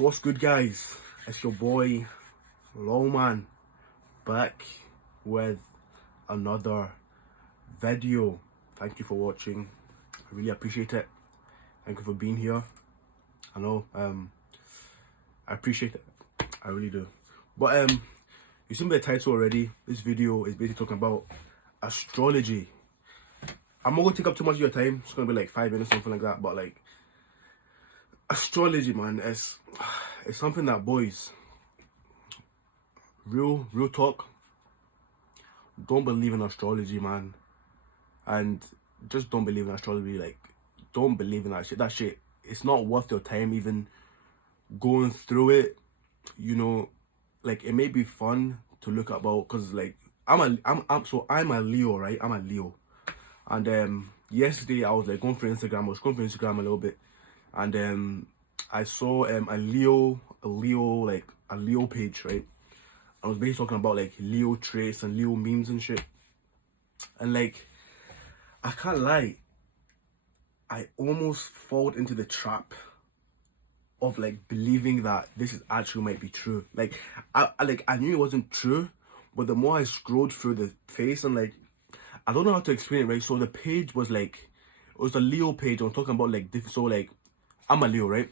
So what's good, guys? It's your boy Lowman back with another video. Thank you for watching. I really appreciate it. Thank you for being here. I know I appreciate it. I really do. But you seen the title already. This video is basically talking about astrology. I'm not gonna take up too much of your time. It's gonna be like 5 minutes, something like that. But like astrology, man, it's something that, boys, real talk, don't believe in astrology, man. And just don't believe in astrology. Like, don't believe in that shit. It's not worth your time even going through it. You know, like, it may be fun to look about, because like I'm a Leo, right? I'm a Leo. And yesterday I was like going through Instagram. I was scrolling through Instagram a little bit, and I saw a Leo page, right? I was basically talking about like Leo traits and Leo memes and shit. And like, I can't lie, I almost fall into the trap of like believing that this is actually might be true. Like I knew it wasn't true, but the more I scrolled through the face, and like, I don't know how to explain it, right? So the page was like, it was a Leo page. I was talking about like different. So like, I'm a Leo, right?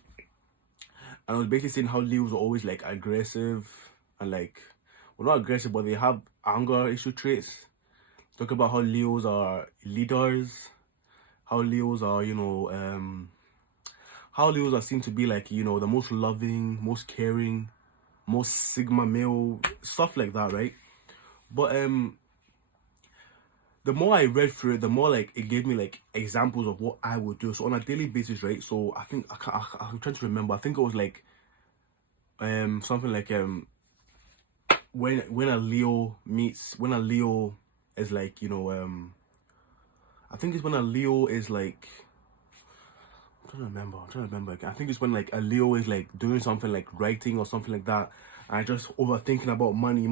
And I was basically saying how Leos are always like aggressive and like, well, not aggressive, but they have anger issue traits. Talk about how Leos are leaders, how Leos are, how Leos are seen to be like, the most loving, most caring, most Sigma male, stuff like that, right? But the more I read through it, the more like it gave me like examples of what I would do. So on a daily basis, right? So I think I'm trying to remember. I think it was like something like when a Leo is like, I think it's when a Leo is like, I'm trying to remember again. I think it's when like a Leo is like doing something like writing or something like that, and just overthinking about money.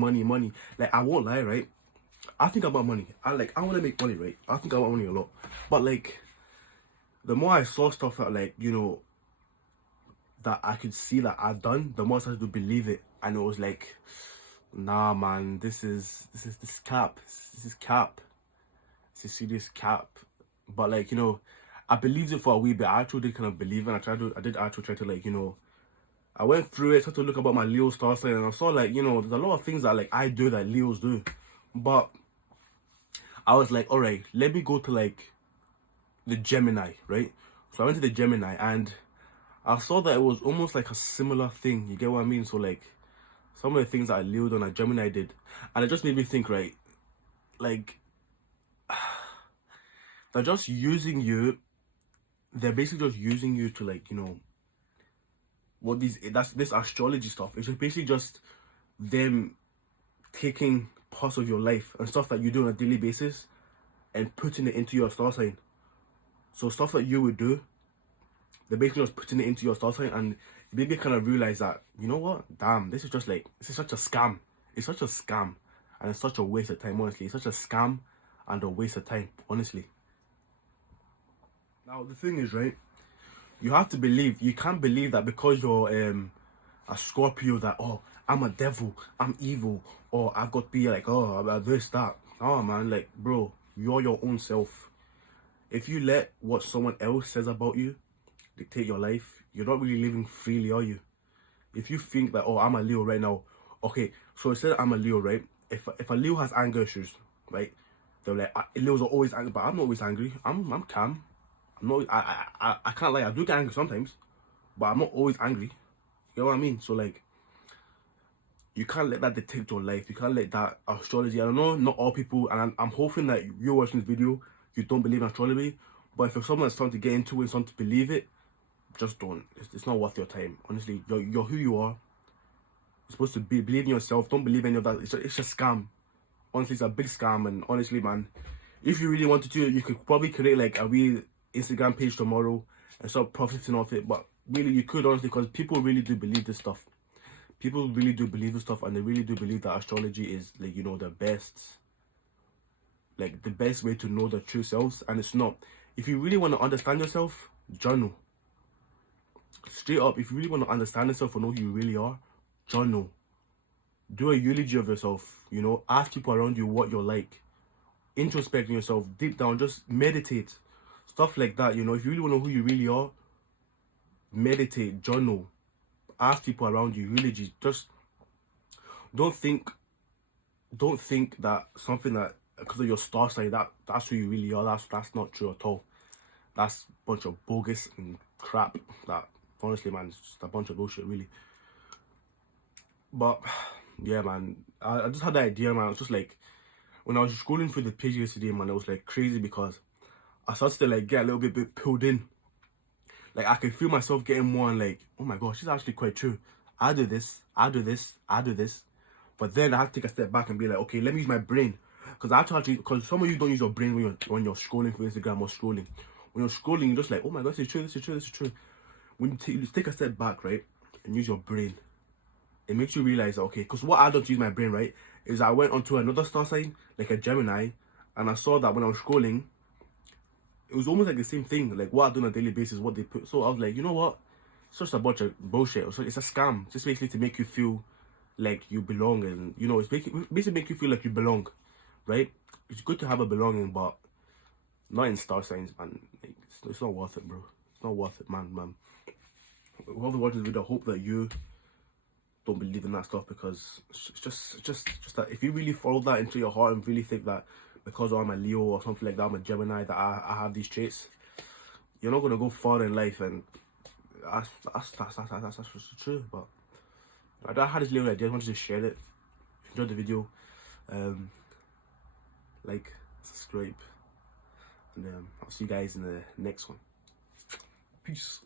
Like, I won't lie, right? I think about money. I want to make money, right? I think about money a lot. But like, the more I saw stuff that like, that I could see that I've done, the more I started to believe it. And it was like, nah, man, this is cap. This is cap. This is serious cap. But like, I believed it for a wee bit. I actually did kind of believe it. I did actually try to like, I went through it, started to look about my Leo star sign, and I saw like, there's a lot of things that like I do that Leos do. But I was like, all right, let me go to like the Gemini, right? So I went to the Gemini, and I saw that it was almost like a similar thing. You get what I mean? So like, some of the things that I Leo and a Gemini did, and it just made me think, right? Like, they're just using you. They're basically just using you to like, what this astrology stuff. It's just basically just them taking parts of your life and stuff that you do on a daily basis and putting it into your star sign. So stuff that you would do, they're basically just putting it into your star sign, and maybe kind of realize that, you know what, damn, this is such a scam. It's such a scam, and it's such a waste of time, honestly. It's such a scam and a waste of time, honestly. Now the thing is, right, you can't believe that because you're a Scorpio that, oh, I'm a devil, I'm evil, or I've got to be like, oh, about this, that. Oh man, like, bro, you're your own self. If you let what someone else says about you dictate your life, you're not really living freely, are you? If you think that, oh, I'm a Leo right now, okay, so instead I'm a Leo, right? If a Leo has anger issues, right, they're like, Leos are always angry, but I'm not always angry. I'm calm. I'm not. I can't lie. I do get angry sometimes, but I'm not always angry. You know what I mean? So like, you can't let that dictate your life. You can't let that astrology. I don't know, not all people, and I'm hoping that you're watching this video, you don't believe in astrology. But if you're someone that's trying to get into it, starting to believe it, just don't. It's not worth your time. Honestly, you're who you are. You're supposed to believe in yourself. Don't believe any of that. It's a scam. Honestly, it's a big scam. And honestly, man, if you really wanted to, you could probably create like a real Instagram page tomorrow and start profiting off it. But really, you could, honestly, because people really do believe this stuff. People really do believe this stuff, and they really do believe that astrology is like, the best, like the best way to know the true selves. And it's not. If you really want to understand yourself, journal. Straight up, if you really want to understand yourself or know who you really are, journal. Do a eulogy of yourself, you know, ask people around you what you're like. Introspecting yourself deep down, just meditate. Stuff like that, you know. If you really want to know who you really are, meditate, journal, ask people around you, eulogy. Just don't think that something that because of your star sign that's who you really are. That's not true at all. That's a bunch of bogus and crap. That honestly, man, it's just a bunch of bullshit, really. But yeah, man, I just had the idea, man. It's just like when I was scrolling through the page yesterday, man, it was like crazy because I started to like get a little bit pulled in. Like I can feel myself getting more and like, oh my gosh, it's actually quite true. I do this, I do this, I do this. But then I had to take a step back and be like, okay, let me use my brain. Because because some of you don't use your brain when you're scrolling through Instagram or scrolling. When you're scrolling, you're just like, oh my gosh, this is true, this is true, this is true. When you take a step back, right, and use your brain, it makes you realize, okay, because what I don't use my brain, right, is I went onto another star sign, like a Gemini, and I saw that when I was scrolling, it was almost like the same thing, like what I do on a daily basis, what they put. So I was like, you know what? It's just a bunch of bullshit. It's a scam, just basically to make you feel like you belong, and you know, it's basically make you feel like you belong, right? It's good to have a belonging, but not in star signs, man. Like, it's not worth it, bro. It's not worth it, man. Whoever watches the video, I hope that you don't believe in that stuff, because it's just that if you really follow that into your heart and really think that because I'm a Leo or something like that, I'm a Gemini, that I have these traits, you're not gonna go far in life, and that's just true. But I had this little idea, I wanted to share it. If you enjoyed the video, like, subscribe, and I'll see you guys in the next one. Peace.